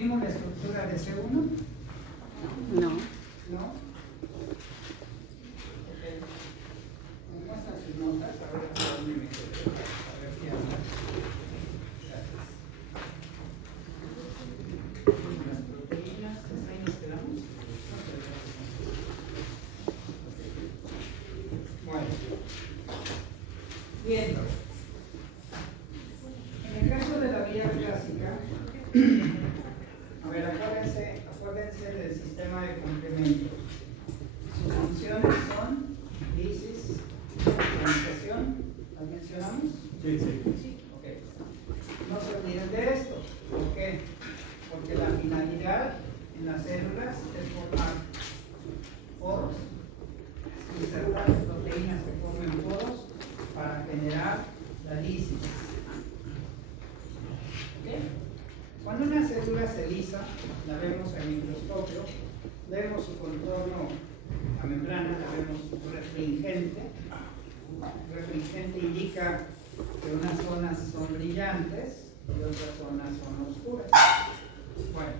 ¿Vimos la estructura de C1? No. ¿No? Ok. ¿Me muestran sus notas? A ver hasta dónde me quedé. A ver qué anda. Gracias. Las proteínas, ¿hasta ahí nos quedamos? Bueno. Bien. En el caso de la vía clásica, a ver, acuérdense del sistema de complemento. Sus funciones son lisis, organización. ¿Las mencionamos? Sí, sí. Ok. No se olviden de esto. ¿Por qué? Porque la finalidad en las células es formar poros y células proteínas que formen poros para generar la lisis. Cuando una célula se lisa, la vemos en el microscopio, vemos su contorno, la membrana, la vemos refringente. Refringente indica que unas zonas son brillantes y otras zonas son oscuras. Bueno,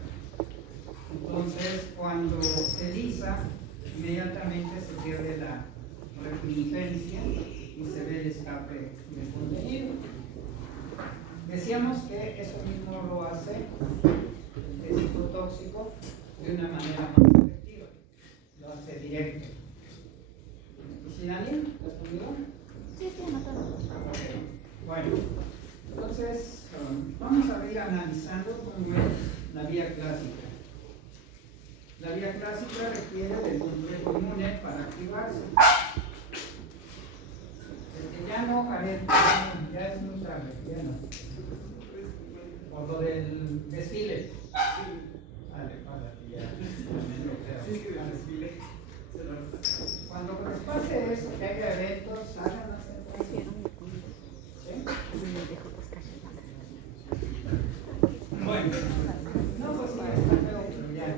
entonces cuando se lisa, inmediatamente se pierde la refringencia y se ve el escape del contenido. Decíamos que eso mismo lo hace el citotóxico de una manera más efectiva, lo hace directo. ¿Y si nadie? ¿Estás conmigo? Sí, estoy anotando. Okay. Bueno, entonces vamos a ir analizando cómo es la vía clásica. La vía clásica requiere del complejo inmune para activarse. El que ya no, Javier, ya es muy tarde, ya no. Por lo del desfile. Vale, ya. Sí, que del desfile. Cuando les pase eso, que haya eventos, háganlo. ¿Sí? Bueno, no, pues sí, está feo, pero ya.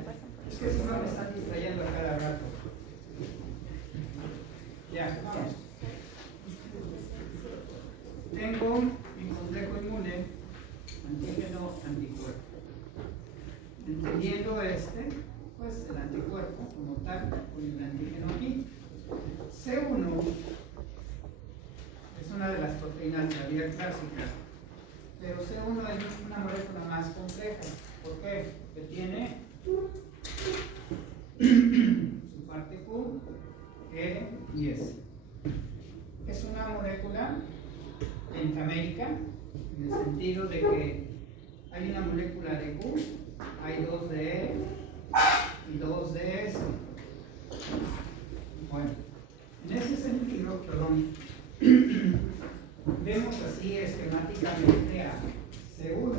Es que si no me están distrayendo a cada rato. Ya, vamos. Tengo mi complejo inmune, antígeno, anticuerpo. Entendiendo pues el anticuerpo como tal, con el antígeno aquí. C1 es una de las proteínas de la vía clásica, pero C1 es una molécula más compleja. ¿Por qué? Que tiene su parte Q, E y S. Es una molécula pentamérica, en el sentido de que hay una molécula de Q, hay dos de E y dos de S. Bueno, en ese sentido, perdón, vemos así esquemáticamente a C1.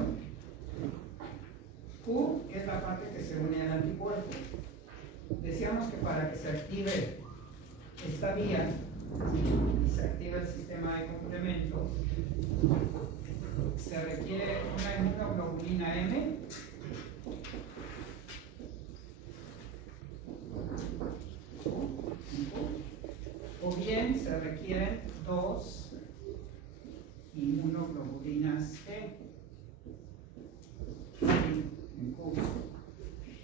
Q es la parte que se une al anticuerpo. Decíamos que para que se active esta vía y se active el sistema de complemento, se requiere una inmunoglobulina M o bien se requieren dos inmunoglobulinas G en Q.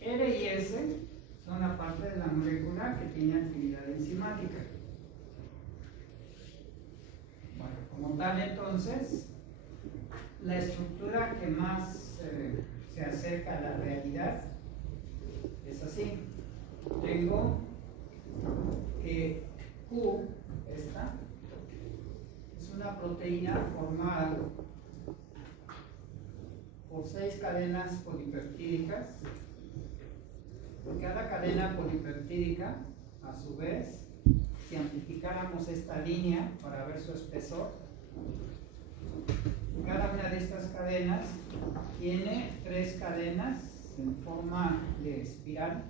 R y S son la parte de la molécula que tiene actividad enzimática. Bueno, como tal, entonces, la estructura que más se acerca a la realidad es así. Tengo que Q, esta, es una proteína formada por 6 cadenas polipeptídicas. Cada cadena polipeptídica, a su vez, si amplificáramos esta línea para ver su espesor, cada una de estas cadenas tiene 3 cadenas en forma de espiral,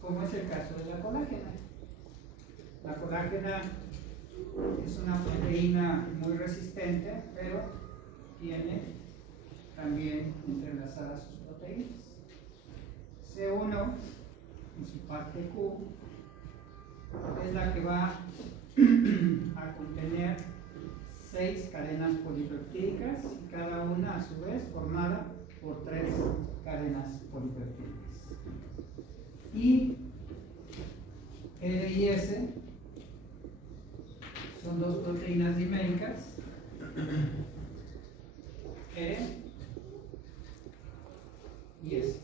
como es el caso de la colágena. La colágena es una proteína muy resistente, pero tiene también entrelazadas sus proteínas. C1, en su parte Q, es la que va a contener 6 cadenas polipeptídicas, y cada una a su vez formada por 3 cadenas polipeptídicas. Y R y S son 2 proteínas diméicas, R y S.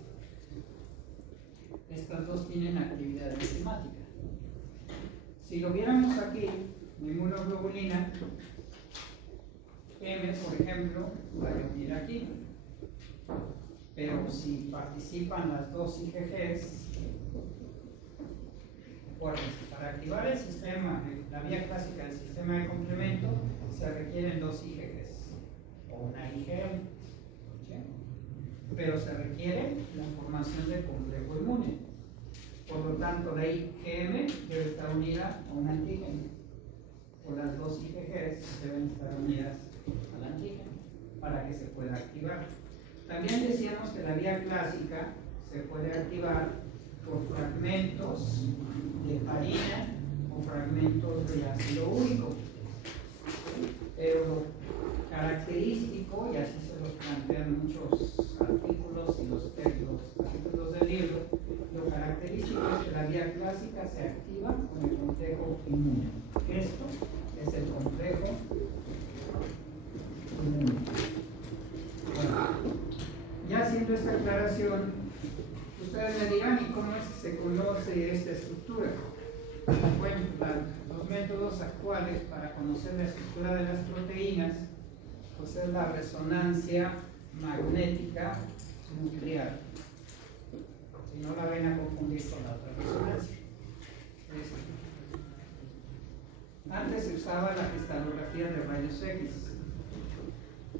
Estas dos tienen actividad enzimática. Si lo viéramos aquí, la inmunoglobulina M, por ejemplo, va a unir aquí. Pero si participan las dos IgGs, acuérdense, para activar el sistema, la vía clásica del sistema de complemento, se requieren 2 IgGs o una IgM, ¿sí? Pero se requiere la formación del complejo inmune. Por lo tanto, la IgM debe estar unida a un antígeno, o las dos IgGs deben estar unidas al antígeno para que se pueda activar. También decíamos que la vía clásica se puede activar por fragmentos de heparina o fragmentos de ácido úrico. Pero lo característico, y así se los plantean muchos artículos y los artículos del libro, lo característico es que la vía clásica se activa con el complejo inmune. Esto es el complejo inmune. Bueno, ya haciendo esta aclaración, ustedes me dirán, ¿y cómo es que se conoce esta estructura? Bueno, los métodos actuales para conocer la estructura de las proteínas, pues es la resonancia magnética nuclear. Si no la ven a confundir con la otra resonancia. Antes se usaba la cristalografía de rayos X.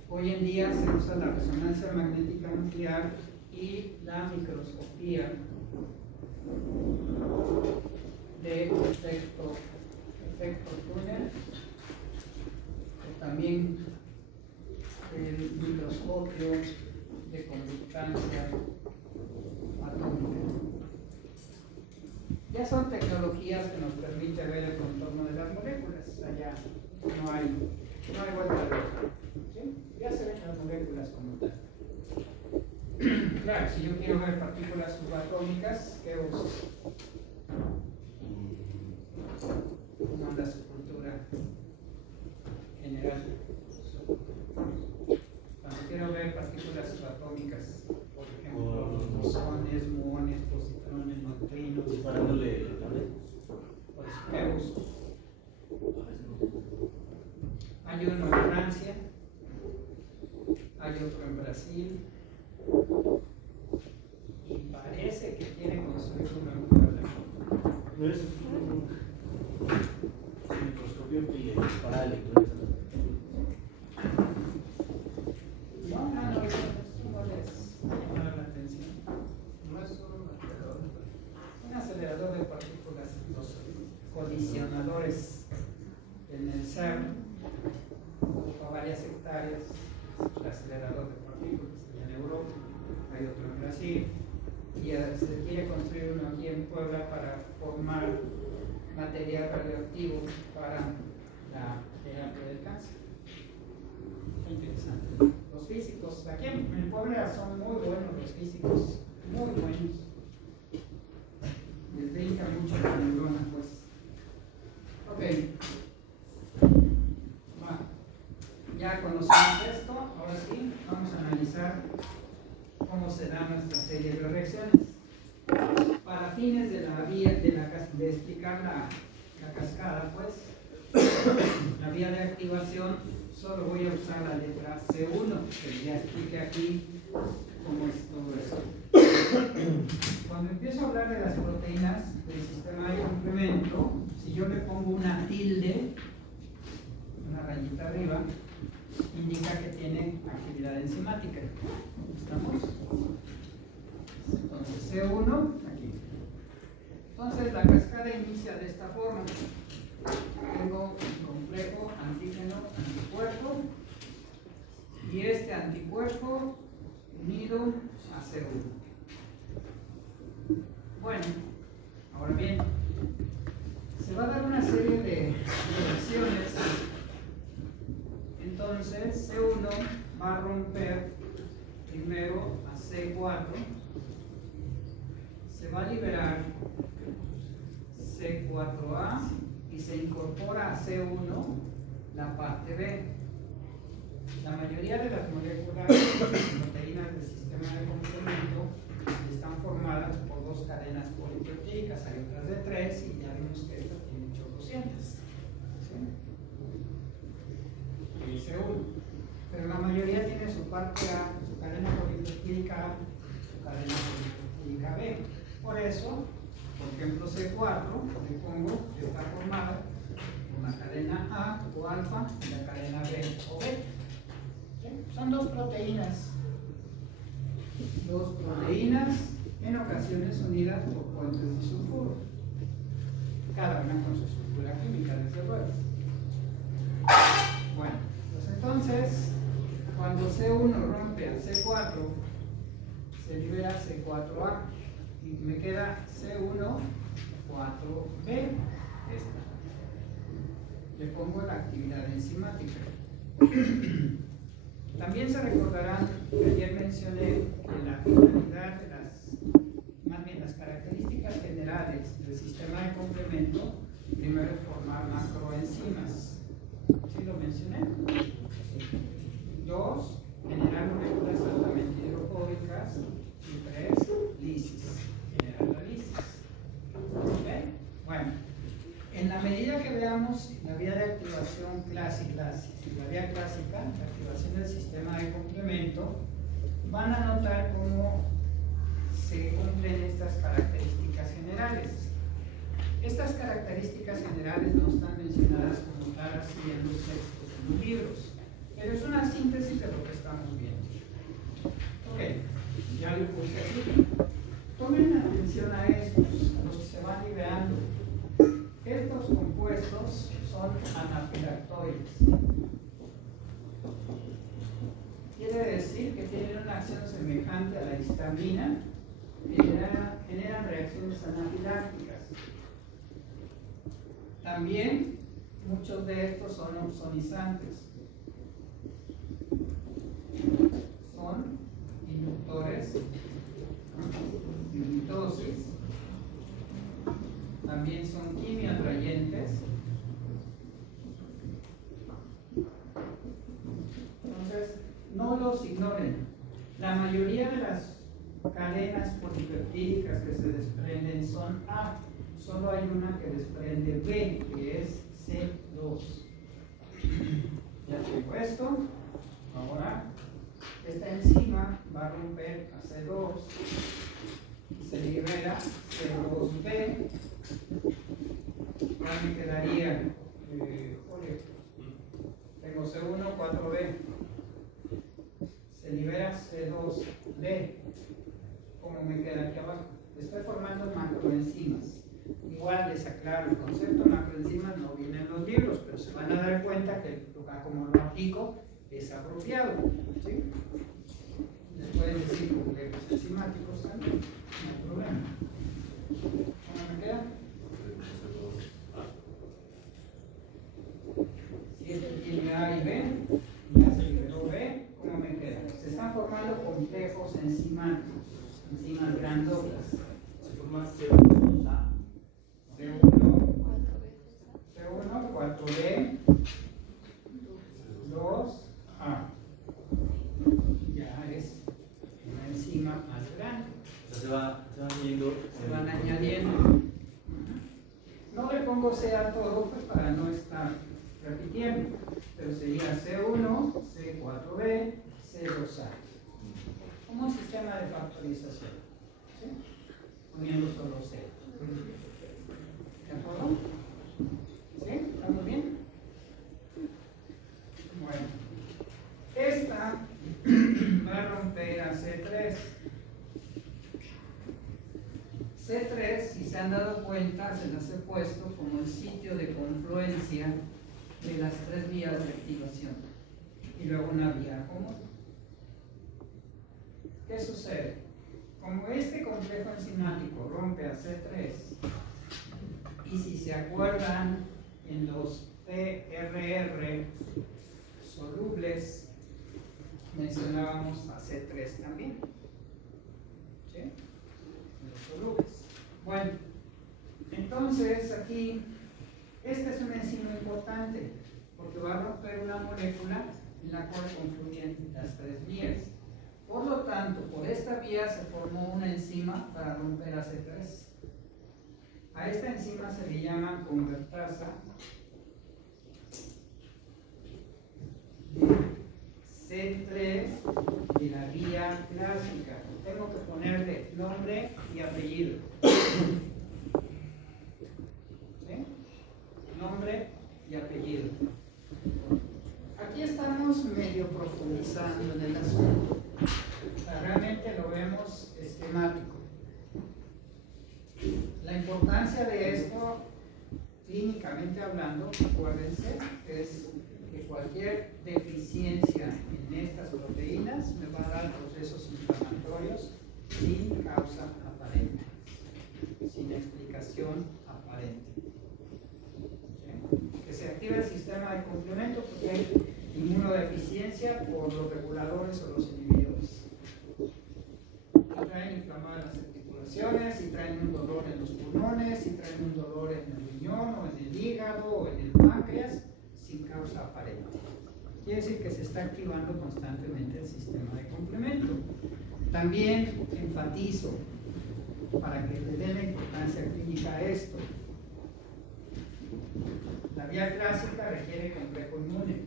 Hoy en día se usa la resonancia magnética nuclear y la microscopía de efecto túnel, o también el microscopio de conductancia atómica. Ya son tecnologías que nos permiten ver el contorno de las moléculas. Allá no hay vuelta de hoja, ¿sí? Ya se ven las moléculas como tal. Claro, si yo quiero ver partículas subatómicas, ¿qué uso? No la subcultura general. Cuando quiero ver partículas subatómicas, por ejemplo, bosones, muones, positrones, neutrinos, disparándole la tablet. pues, ¿qué uso? Hay uno en Francia, hay otro en Brasil, y parece que quiere construir uno en Puebla. No es un microscopio que para lecturas. No les llama la atención. No es un acelerador de partículas, los colisionadores en el CERN, ocupa varias hectáreas, el acelerador de partículas allá en Europa, hay otro en Brasil, y se quiere construir uno aquí en Puebla para formar material radioactivo para la terapia del cáncer. Qué interesante. Los físicos, aquí en Puebla son muy buenos los físicos, muy buenos. Les dedican mucho a la neurona, pues. Ok. Ya conocemos esto, ahora sí, vamos a analizar cómo se da nuestra serie de reacciones. Para fines de la vía, de explicar la cascada, pues, la vía de activación, solo voy a usar la letra C1, que ya expliqué aquí cómo es todo esto. Cuando empiezo a hablar de las proteínas del sistema de complemento, si yo le pongo una tilde, una rayita arriba, indica que tiene actividad enzimática. ¿Estamos? Entonces C1, aquí. Entonces la cascada inicia de esta forma. Tengo un complejo antígeno-anticuerpo y este anticuerpo unido a C1. Bueno, ahora bien, se va a dar una serie de reacciones Entonces C1 va a romper primero a C4, se va a liberar C4A y se incorpora a C1 la parte B. La mayoría de las moléculas proteínas del sistema de complemento están formadas por dos cadenas polipeptídicas, hay otras de 3 y ya vimos que esta tiene 800. ¿Sí? C1. Pero la mayoría tiene su parte A, su cadena polipeptídica A, su cadena polipeptídica B. Por eso, por ejemplo, C4, le pongo que está formada por la cadena A o alfa y la cadena B o beta. ¿Sí? Son dos proteínas en ocasiones unidas por puentes de sulfuro, cada una con su estructura química, desde luego. Bueno, pues entonces, cuando C1 rompe a C4, se libera C4A y me queda C1 4B. Esta. Le pongo la actividad enzimática. También se recordarán que ayer mencioné que la finalidad de las características generales del sistema de complemento, primero es formar macroenzimas. ¿Sí lo mencioné? 2, generar moléculas altamente hidrofóbicas. Y 3, lisis, generar la lisis. ¿Okay? Bueno, en la medida que veamos la vía de activación clásica, la vía clásica, la activación del sistema de complemento, van a notar cómo se cumplen estas características generales. Estas características generales no están mencionadas como tal así en los textos, en los libros, pero es una síntesis de lo que estamos viendo. Ok, ya lo puse aquí. Tomen atención a estos, a los que se van liberando. Estos compuestos son anafilactoides. Quiere decir que tienen una acción semejante a la histamina, generan reacciones anafilácticas. También muchos de estos son opsonizantes. Son inductores de mitosis. También son quimioatrayentes. Entonces, no los ignoren. La mayoría de las cadenas polipeptídicas que se desprenden son A. Solo hay una que desprende B, que es C2. Ya tengo esto. Ahora, esta enzima va a romper a C2 y se libera C2B. Ahora me quedaría, tengo C1, 4B. Se libera C2D. ¿Cómo me queda aquí abajo? Estoy formando macroenzimas. Igual les aclaro, el concepto de macroenzimas no viene en los libros, pero se van a dar cuenta que como lo aplico es apropiado. ¿Sí? Les pueden decir complejos enzimáticos también, no hay problema. ¿Cómo me queda? Si este tiene A y B, ya se liberó B, ¿cómo me queda? Se están formando complejos enzimáticos, enzimas grandotas. Se forma C2A. C1, 4B, 2A. Ya es una enzima más grande. O sea, se van añadiendo. Se van añadiendo. No le pongo C a todo pues para no estar repitiendo, pero sería C1, C4B, C2A. Como un sistema de factorización. ¿Sí? Poniendo solo C. ¿De acuerdo? ¿Sí? ¿Estamos bien? Bueno. Esta va a romper a C3. C3, si se han dado cuenta, se las he puesto como el sitio de confluencia de las tres vías de activación. Y luego una vía común. ¿Qué sucede? Como este complejo enzimático rompe a C3, y si se acuerdan, en los PRR solubles, mencionábamos a C3 también. ¿Sí? Los solubles. Bueno, entonces aquí, esta es una enzima importante porque va a romper una molécula en la cual confluyen las tres vías. Por lo tanto, por esta vía se formó una enzima para romper a C3. A esta enzima se le llama convertasa C3 de la vía clásica. Tengo que ponerle nombre y apellido. ¿Sí? Nombre y apellido. Aquí estamos medio profundizando en el asunto. O sea, realmente lo vemos esquemático. La importancia de esto, clínicamente hablando, acuérdense, es que cualquier deficiencia en estas proteínas me va a dar procesos inflamatorios sin causa aparente, sin explicación aparente. ¿Sí? Que se activa el sistema de complemento porque hay inmunodeficiencia por los reguladores o los inhibidores. Y traen inflamadas las articulaciones, y traen un dolor en los pulmones, y traen un dolor en el riñón, o en el hígado, o en el páncreas, sin causa aparente. Quiere decir que se está activando constantemente el sistema de complemento. También enfatizo, para que le den la importancia clínica a esto, la vía clásica requiere complejo inmune,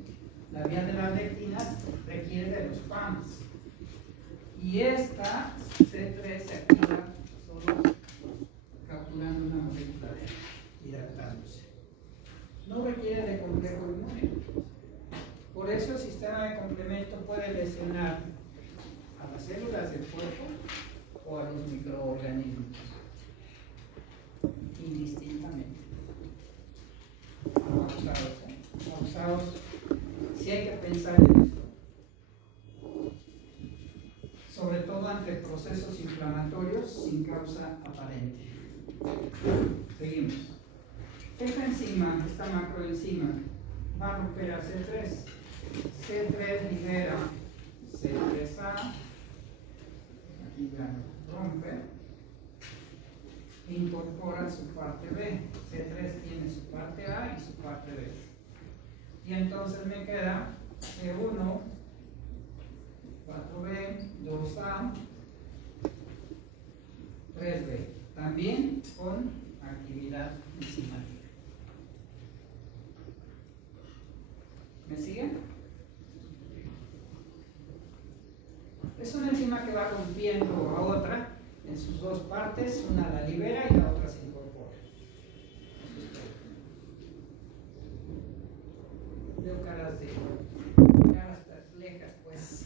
la vía de las lectinas requiere de los PAMs, y esta C3 se activa solo capturando una molécula de hidratándose. No requiere de complejo inmune. Por eso el sistema de complemento puede lesionar a las células del cuerpo o a los microorganismos indistintamente. Abusados, abusados. Sí hay que pensar en esto, sobre todo ante procesos inflamatorios sin causa aparente. Seguimos. Esta enzima, esta macroenzima, va a romper a C3. C3 libera C3A, aquí ya rompe, e incorpora su parte B. C3 tiene su parte A y su parte B. Y entonces me queda C1, 4B, 2A, 3B, también con actividad enzimática. ¿Me siguen? Es una enzima que va rompiendo a otra en sus dos partes, una la libera y la otra se incorpora. Veo caras perplejas, pues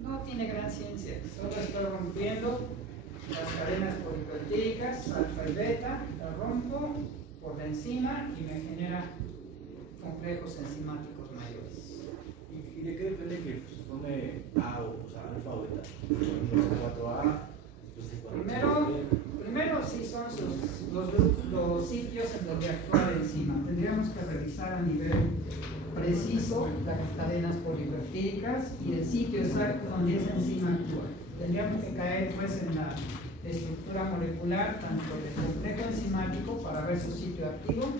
no tiene gran ciencia, solo estoy rompiendo las cadenas polipeptídicas, alfa y beta, la rompo por la enzima y me genera complejos enzimáticos mayores. ¿Y de qué depende que se pone A o sea, alfa o beta? C4A, después C4A. Primero sí son los sitios en donde actúa la enzima. Tendríamos que revisar a nivel preciso las cadenas polipeptídicas y el sitio exacto donde esa enzima actúa. Tendríamos que caer pues en la estructura molecular tanto del complejo enzimático para ver su sitio activo,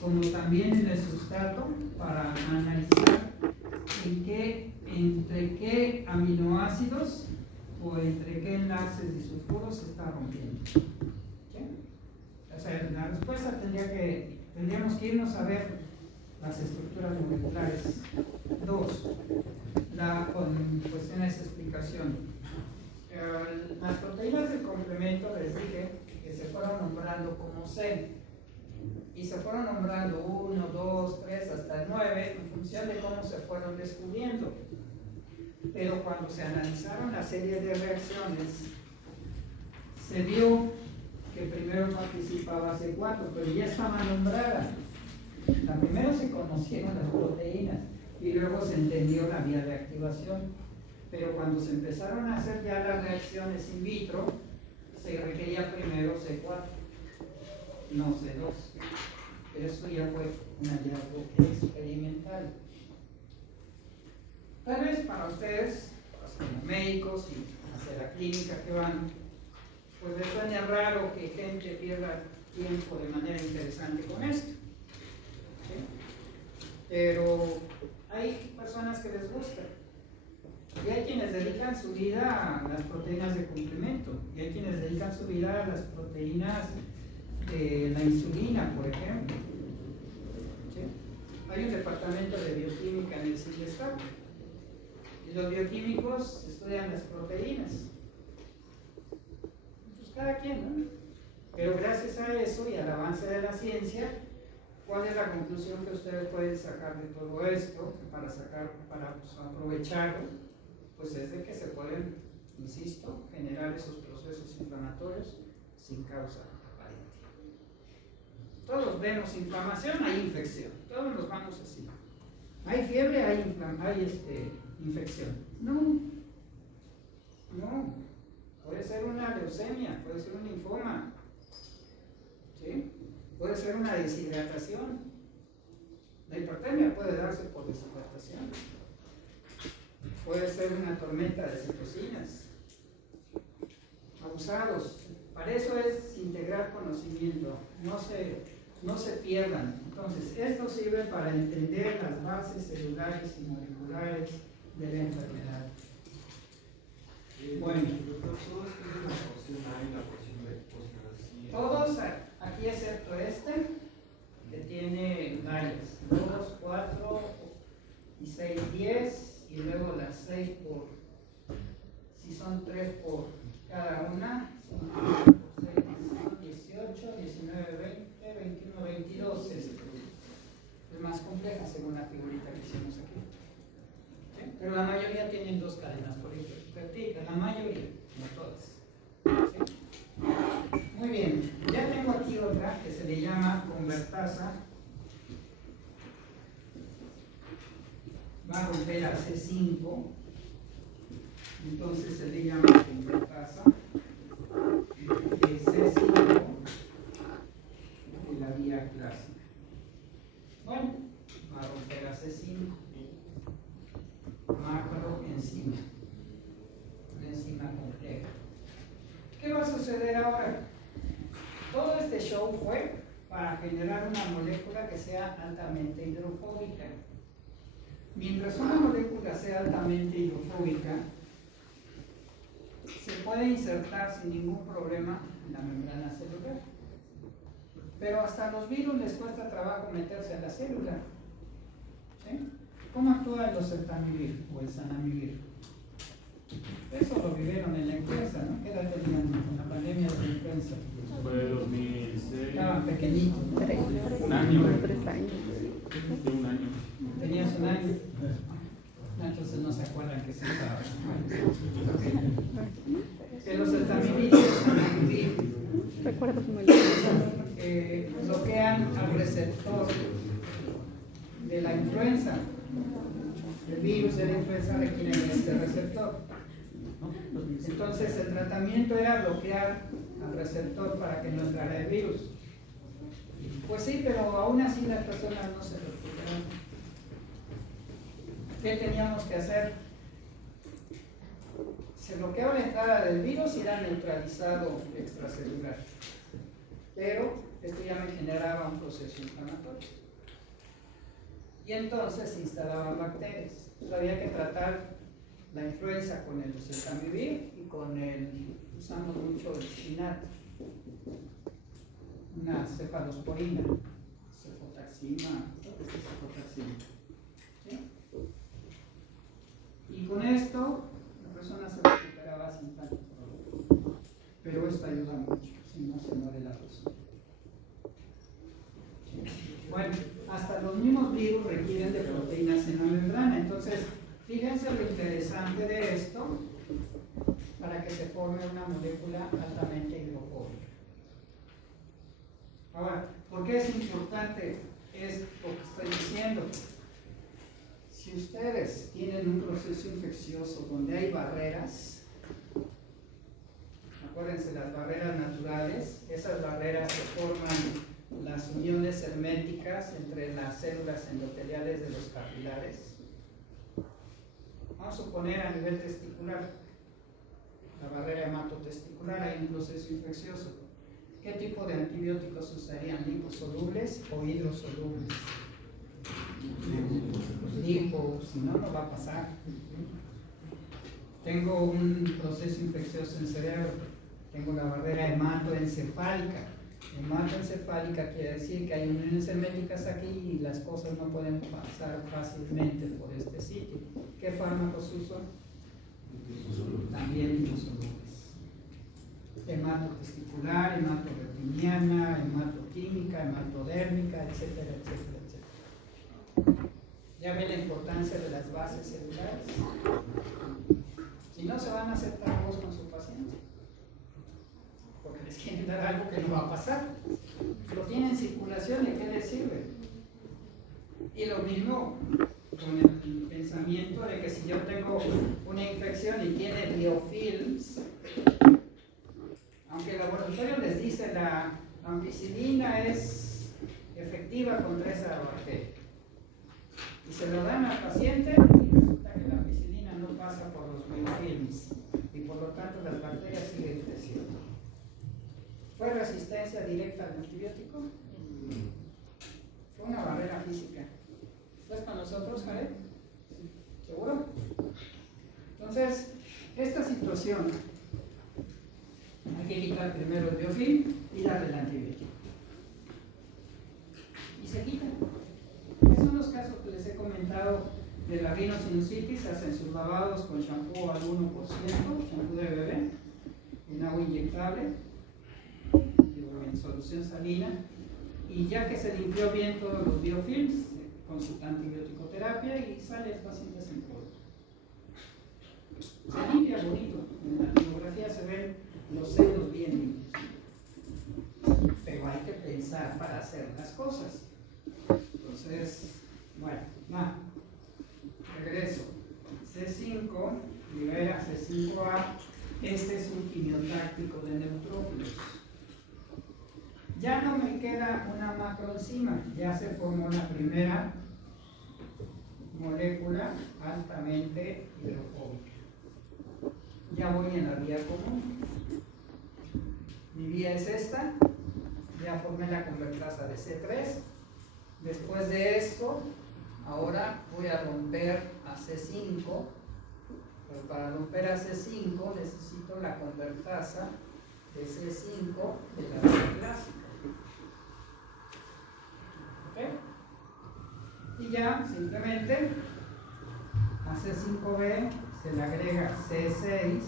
como también en el sustrato para analizar entre qué aminoácidos o entre qué enlaces disulfuros se está rompiendo. ¿Sí? O sea, la respuesta tendríamos que irnos a ver las estructuras moleculares. Dos, con cuestiones de explicación. Las proteínas del complemento les dije que se fueron nombrando como C y se fueron nombrando 1, 2, 3 hasta el 9 en función de cómo se fueron descubriendo. Pero cuando se analizaron la serie de reacciones, se vio que primero participaba C4, pero ya estaba nombrada. Primero se conocieron las proteínas y luego se entendió la vía de activación. Pero cuando se empezaron a hacer ya las reacciones in vitro, se requería primero C4, no C2. Pero eso ya fue un hallazgo experimental. Tal vez para ustedes, pues, como médicos y hacia la clínica que van, pues les suena raro que gente pierda tiempo de manera interesante con esto. ¿Sí? Pero hay personas que les gusta. Y hay quienes dedican su vida a las proteínas de complemento. Y hay quienes dedican su vida a las proteínas de la insulina, por ejemplo. ¿Sí? Hay un departamento de bioquímica en el CIESTAP. Y los bioquímicos estudian las proteínas. Pues cada quien, ¿no? Pero gracias a eso y al avance de la ciencia, ¿cuál es la conclusión que ustedes pueden sacar de todo esto? Para pues, aprovecharlo, pues es de que se pueden, insisto, generar esos procesos inflamatorios sin causa aparente. Todos vemos inflamación, hay infección. Todos nos vamos así. Hay fiebre, hay infección. No. Puede ser una leucemia, puede ser un linfoma. ¿Sí? Puede ser una deshidratación. La hipertermia puede darse por deshidratación. Puede ser una tormenta de citocinas. Abusados. Para eso es integrar conocimiento. No se pierdan. Entonces, esto sirve para entender las bases celulares y moleculares de la enfermedad. Bueno. Todos aquí excepto este, que tiene rayas. 2, 4 y 6, 10. Y luego las 6 por, si son 3 por cada una, son 4 por 6, son 18, 19, 20, 21, 22. Es más compleja según la figurita que hicimos aquí. ¿Sí? Pero la mayoría tienen 2 cadenas por hipertita, la mayoría, no todas. ¿Sí? Muy bien, ya tengo aquí otra que se le llama convertasa. Va a romper a C5, entonces se le llama convertasa de C5 de la vía clásica. Bueno, va a romper a C5, macroenzima, una enzima compleja. ¿Qué va a suceder ahora? Todo este show fue para generar una molécula que sea altamente hidrofóbica. Mientras una molécula sea altamente hidrofóbica, se puede insertar sin ningún problema en la membrana celular. Pero hasta a los virus les cuesta trabajo meterse a la célula. ¿Sí? ¿Cómo actúa el oseltamivir o el zanamivir? Eso lo vivieron en la influenza, ¿no? ¿Qué edad tenían con la pandemia de la influenza? Fue 2006. Estaban pequeñitos. Un año. 3 años. De un año. Tenías un año. Entonces no se acuerdan que se usaba. El oseltamivir y el zanamivir Recuerdo como bloquean al receptor de la influenza. El virus de la influenza requiere este receptor. Entonces el tratamiento era bloquear al receptor para que no entrara el virus. Pues sí, pero aún así las personas no se recuperaron. ¿Qué teníamos que hacer? Se bloqueaba la entrada del virus y era neutralizado extracelular. Pero esto ya me generaba un proceso inflamatorio. Y entonces se instalaban bacterias. Entonces había que tratar la influenza con el oseltamivir y con usamos mucho el cinato, una cefalosporina, cefotaxima, ¿sí? Y con esto la persona se recuperaba sin tanto problema. Pero esto ayuda mucho, si no se muere la persona. Bueno, hasta los mismos virus requieren de proteínas en la membrana. Entonces, fíjense lo interesante de esto para que se forme una molécula altamente hidrofóbica. Ahora, ¿por qué es importante esto que estoy diciendo? Si ustedes tienen un proceso infeccioso donde hay barreras, acuérdense, las barreras naturales, esas barreras se forman las uniones herméticas entre las células endoteliales de los capilares. Vamos a suponer a nivel testicular, la barrera hematotesticular, hay un proceso infeccioso. ¿Qué tipo de antibióticos usarían? ¿Liposolubles o hidrosolubles? Los lipos, si no, no va a pasar. Tengo un proceso infeccioso en cerebro, tengo la barrera hematoencefálica. Hematoencefálica quiere decir que hay uniones herméticas aquí y las cosas no pueden pasar fácilmente por este sitio. ¿Qué fármacos uso? También liposolubles. Hematotesticular, hematorretiniana, hematoquímica, hematodérmica, etcétera, etcétera, etcétera. ¿Ya ven la importancia de las bases celulares? Si no, se van a hacer trabajos con su paciente, porque les quieren dar algo que no va a pasar. Lo tienen en circulación, ¿y qué les sirve? Y lo mismo con el pensamiento de que si yo tengo una infección y tiene biofilms, aunque el laboratorio les dice la ampicilina es efectiva contra esa bacteria, y se lo dan al paciente y resulta que la ampicilina no pasa por los biofilms y por lo tanto las bacterias siguen creciendo. ¿Fue resistencia directa al antibiótico? Fue una barrera física. ¿Estás con nosotros, Jared? ¿Seguro? Entonces, esta situación hay que quitar primero el biofilm y darle el antibiótico. Y se quita. Esos son los casos que les he comentado de la rhinosinusitis. Hacen sus lavados con shampoo al 1%, shampoo de bebé, en agua inyectable, en solución salina, y ya que se limpió bien todos los biofilms, consulta antibiótico-terapia y sale el paciente sin polvo. Se limpia bonito, en la tomografía se ven los senos bien limpios, pero hay que pensar para hacer las cosas. Entonces, bueno, regreso. C5 libera C5A. Este es un quimiotáctico de neutrófilos. Ya no me queda una macroenzima, ya se formó la primera molécula altamente hidrofóbica. Ya voy en la vía común. Mi vía es esta, ya formé la convertasa de C3. Después de esto, ahora voy a romper a C5, pero para romper a C5 necesito la convertasa de C5 de la vía clásica. ¿Okay? Y ya simplemente a C5b se le agrega C6,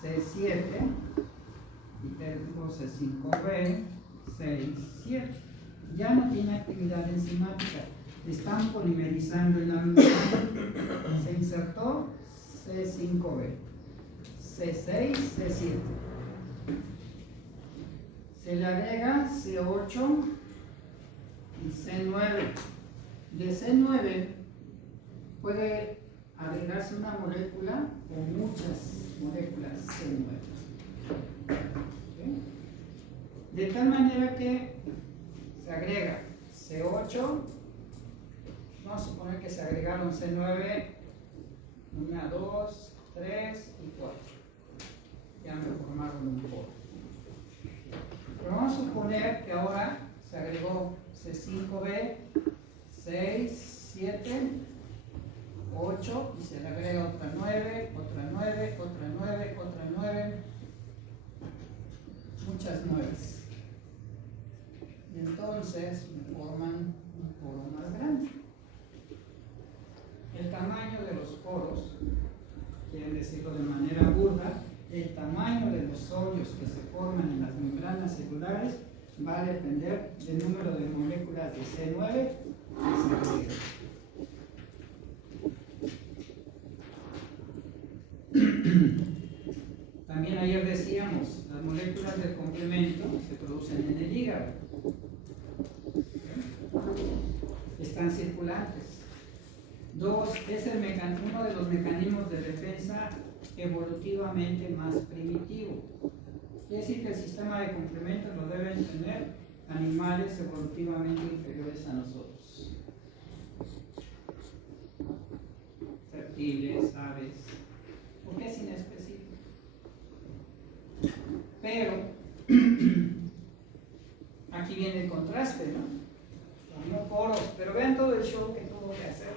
C7 y tengo C5b, 6, 7. Ya no tiene actividad enzimática, están polimerizando en la membrana. Se insertó C5b, C6, C7. Se le agrega C8 y C9. De C9 puede agregarse una molécula o muchas moléculas C9. ¿Okay? De tal manera que se agrega C8, vamos a suponer que se agregaron C9, 1, 2, 3 y 4. Ya me formaron un polo. Pero vamos a suponer que ahora se agregó C5b, 6, 7, 8 y se le agrega otra 9, otra 9, otra 9, otra 9, muchas 9. Y entonces me forman un poro más grande. El tamaño de los poros, quieren decirlo de manera burda, el tamaño de los hoyos que se forman en las membranas celulares va a depender del número de moléculas de C9 que se agregan. También ayer decíamos, las moléculas del complemento se producen en el hígado. Están circulantes. 2, es uno de los mecanismos de defensa evolutivamente más primitivo. Quiere decir que el sistema de complementos lo deben tener animales evolutivamente inferiores a nosotros. reptiles, aves, porque es inespecífico. Pero aquí viene el contraste, ¿no? No poros, pero vean todo el show que tuvo que hacer.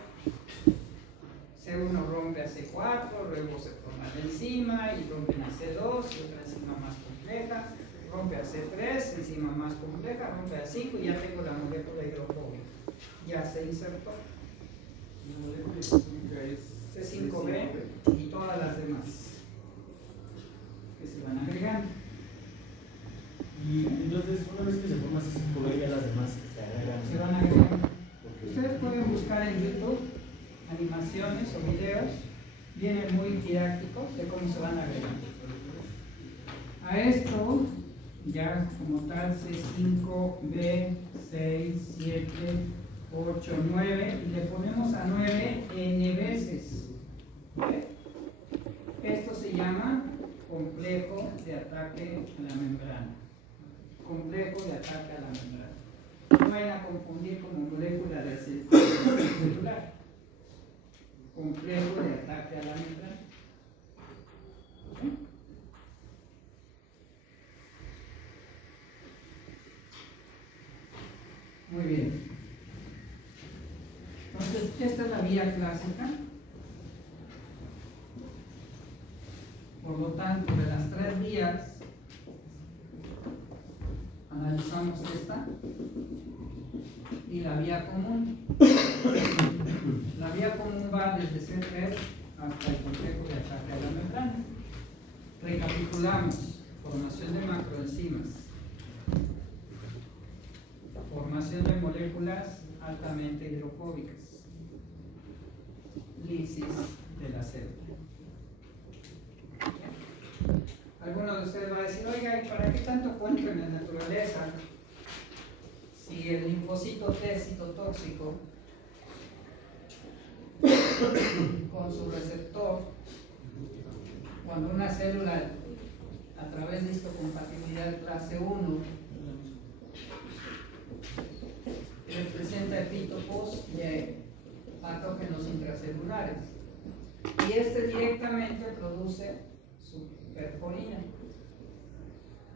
C1 rompe a C4, luego se forma la enzima y rompen a C2 y otra enzima más compleja, rompe a C3, enzima más compleja, rompe a 5 y ya tengo la molécula hidrofóbica. Ya se insertó. La molécula hidrofóbica es C5b y todas las demás que se van agregando. Y entonces, una vez que se forma C5b, ya las demás se agregan. Se van agregando. Ok. Ustedes pueden buscar en YouTube animaciones o videos, vienen muy didácticos de cómo se van agregando. A esto, ya como tal, C5b, 6, 7, 8, 9, y le ponemos a 9 n veces. ¿Ok? Esto se llama complejo de ataque a la membrana. Complejo de ataque a la membrana. No vayan a confundir como molécula de celular. Complejo de ataque a la membrana. ¿Ok? Muy bien. Entonces, esta es la vía clásica. Por lo tanto, de las tres vías, analizamos esta y la vía común. La vía común va desde C3 hasta el complejo de ataque a la membrana. Recapitulamos: formación de macroenzimas, formación de moléculas altamente hidrofóbicas, lisis de la célula. Alguno de ustedes va a decir: oiga, ¿y para qué tanto cuento en la naturaleza? Si el linfocito T citotóxico con su receptor, cuando una célula a través de histocompatibilidad clase 1 representa epítopos de patógenos intracelulares, y este directamente produce superporina,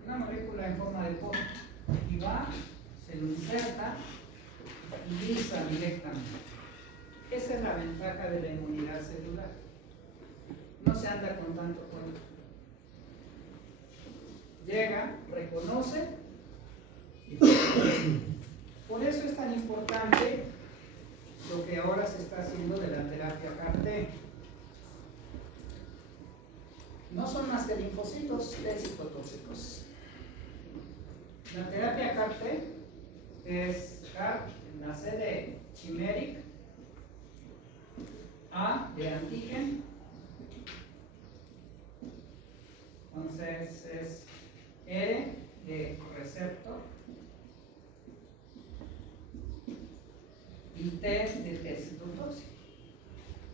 una molécula en forma de poro, y va, se lo inserta y lisa directamente. Esa es la ventaja de la inmunidad celular. No se anda con tanto cuento. Llega, reconoce y por eso es tan importante lo que ahora se está haciendo de la terapia CAR-T. No son más que linfocitos T citotóxicos. La terapia CAR-T es CAR, la C de chimeric, A de antigen, entonces es R de receptor y T de T citotóxico.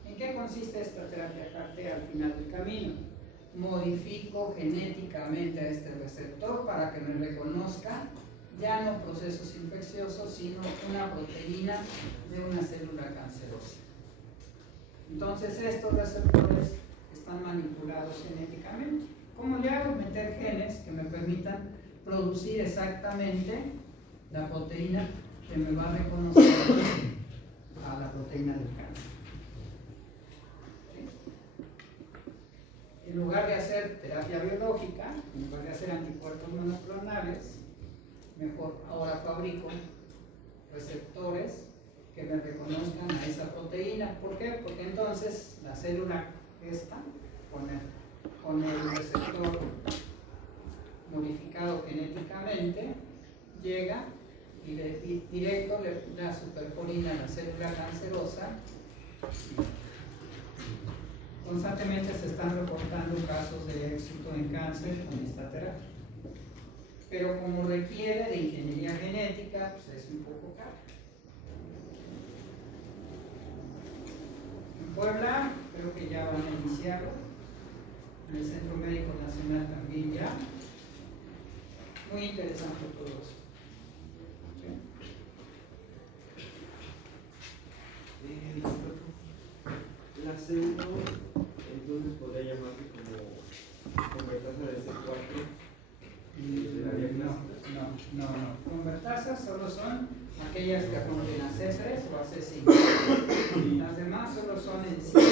¿En qué consiste esta terapia CAR-T al final del camino? Modifico genéticamente a este receptor para que me reconozca ya no procesos infecciosos, sino una proteína de una célula cancerosa. Entonces estos receptores están manipulados genéticamente. ¿Cómo le hago? Meter genes que me permitan producir exactamente la proteína que me va a reconocer a la proteína del cáncer. En lugar de hacer terapia biológica, en lugar de hacer anticuerpos monoclonales, mejor ahora fabrico receptores que me reconozcan a esa proteína. ¿Por qué? Porque entonces la célula esta, con el receptor modificado genéticamente, llega y directo le da superporina a la célula cancerosa. Constantemente se están reportando casos de éxito en cáncer con esta terapia, pero como requiere de ingeniería genética, pues es un poco caro. En Puebla creo que ya van a iniciarlo, en el Centro Médico Nacional también ya. Muy interesante todo eso. Las C1, entonces podría llamarse como convertasa de C4 de la área clásica. No. Convertasas solo son aquellas que apunten a C3 o a C5. Las demás solo son enzimas.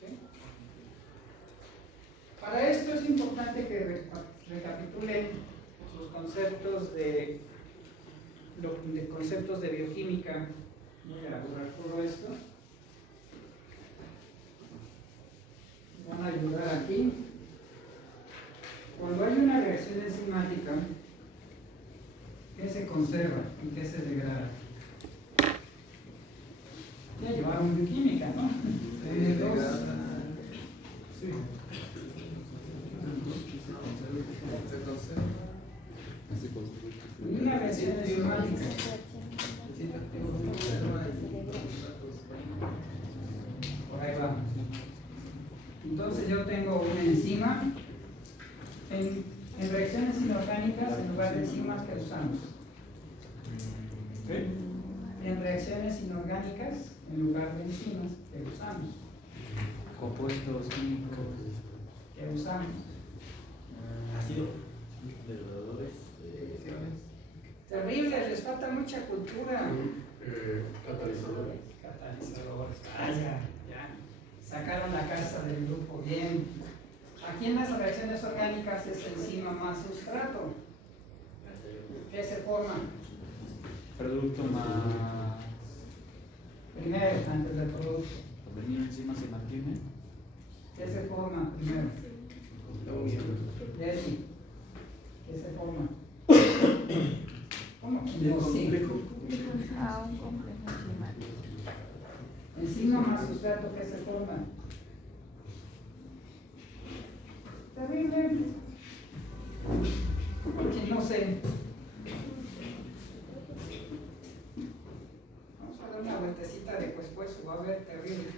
¿Sí? Para esto es importante que recapitulen sus conceptos de conceptos de bioquímica. Voy a borrar todo esto. Van a ayudar aquí. Cuando hay una reacción enzimática, ¿qué se conserva y qué se degrada? Ya llevaron bioquímica, ¿no? Sí. Una reacción enzimática. Por ahí va. Entonces yo tengo una enzima. En reacciones inorgánicas, en lugar de enzimas, que usamos. En reacciones inorgánicas, en lugar de enzimas, que usamos. Compuestos químicos. Que usamos. Ácido, degradadores, Terrible, les falta mucha cultura. catalizadores. Catalizadores. Ya. Sacaron la casa del grupo bien. Aquí en las reacciones orgánicas es enzima más sustrato. ¿Qué se forma? Producto más. Primero, antes del producto. Venir encima se mantiene. ¿Qué se forma primero? Leslie, ¿qué se forma? ¿Cómo? No, sí. A un complejo enzimático. Enzima más sustrato, ¿qué se forma? Terrible. Porque no sé. Vamos a dar una vueltecita de pues va a ver terrible.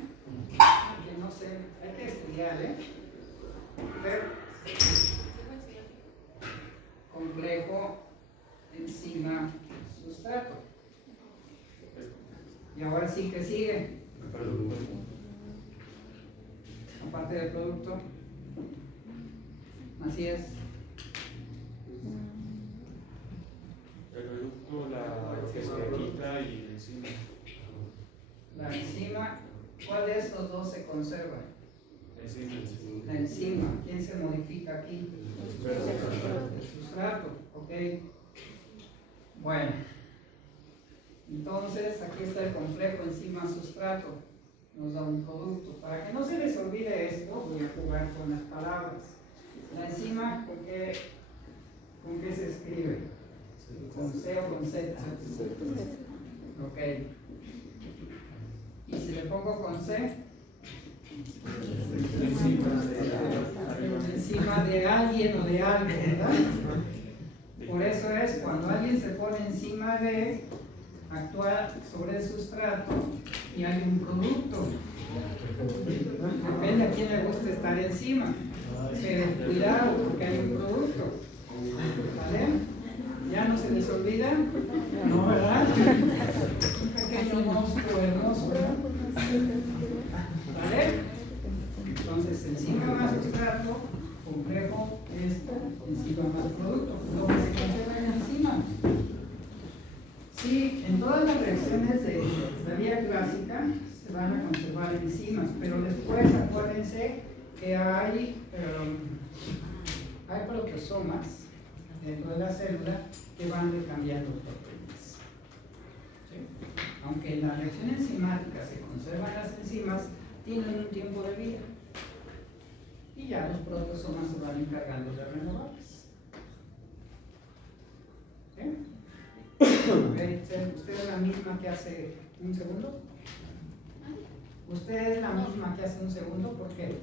Porque no sé, hay que estudiar, ¿eh? Ver. Complejo, enzima, sustrato. Y ahora sí que sigue. Aparte del producto. Así es. El producto, la que se quita y la enzima. La enzima, ¿cuál de estos dos se conserva? Enzima. La enzima, ¿quién se modifica aquí? El sustrato, ok. Bueno, entonces aquí está el complejo enzima-sustrato, nos da un producto. Para que no se les olvide esto, voy a jugar con las palabras. La enzima, ¿con qué se escribe? ¿Con C o con Z? Ok. ¿Y si le pongo con C? Encima de alguien o de algo, ¿verdad? Por eso es cuando alguien se pone encima de, actúa sobre el sustrato y hay un producto. Depende a quién le gusta estar encima, pero cuidado porque hay un producto. ¿Vale? ¿Ya no se les olvida? No, ¿verdad? Un pequeño monstruo hermoso, ¿verdad? ¿Vale? Entonces, enzima más sustrato, complejo es enzima más producto. Lo que se conserva en enzima. Sí, en todas las reacciones de la vía clásica se van a conservar enzimas, pero después acuérdense que hay proteosomas dentro de la célula que van cambiando proteínas. ¿Sí? Aunque en la reacción enzimática se conservan las enzimas, tienen un tiempo de vida. Y ya los proteosomas se van encargando de renovarlas. ¿Sí? ¿Usted es la misma que hace un segundo? ¿Usted es la misma que hace un segundo? ¿Por qué?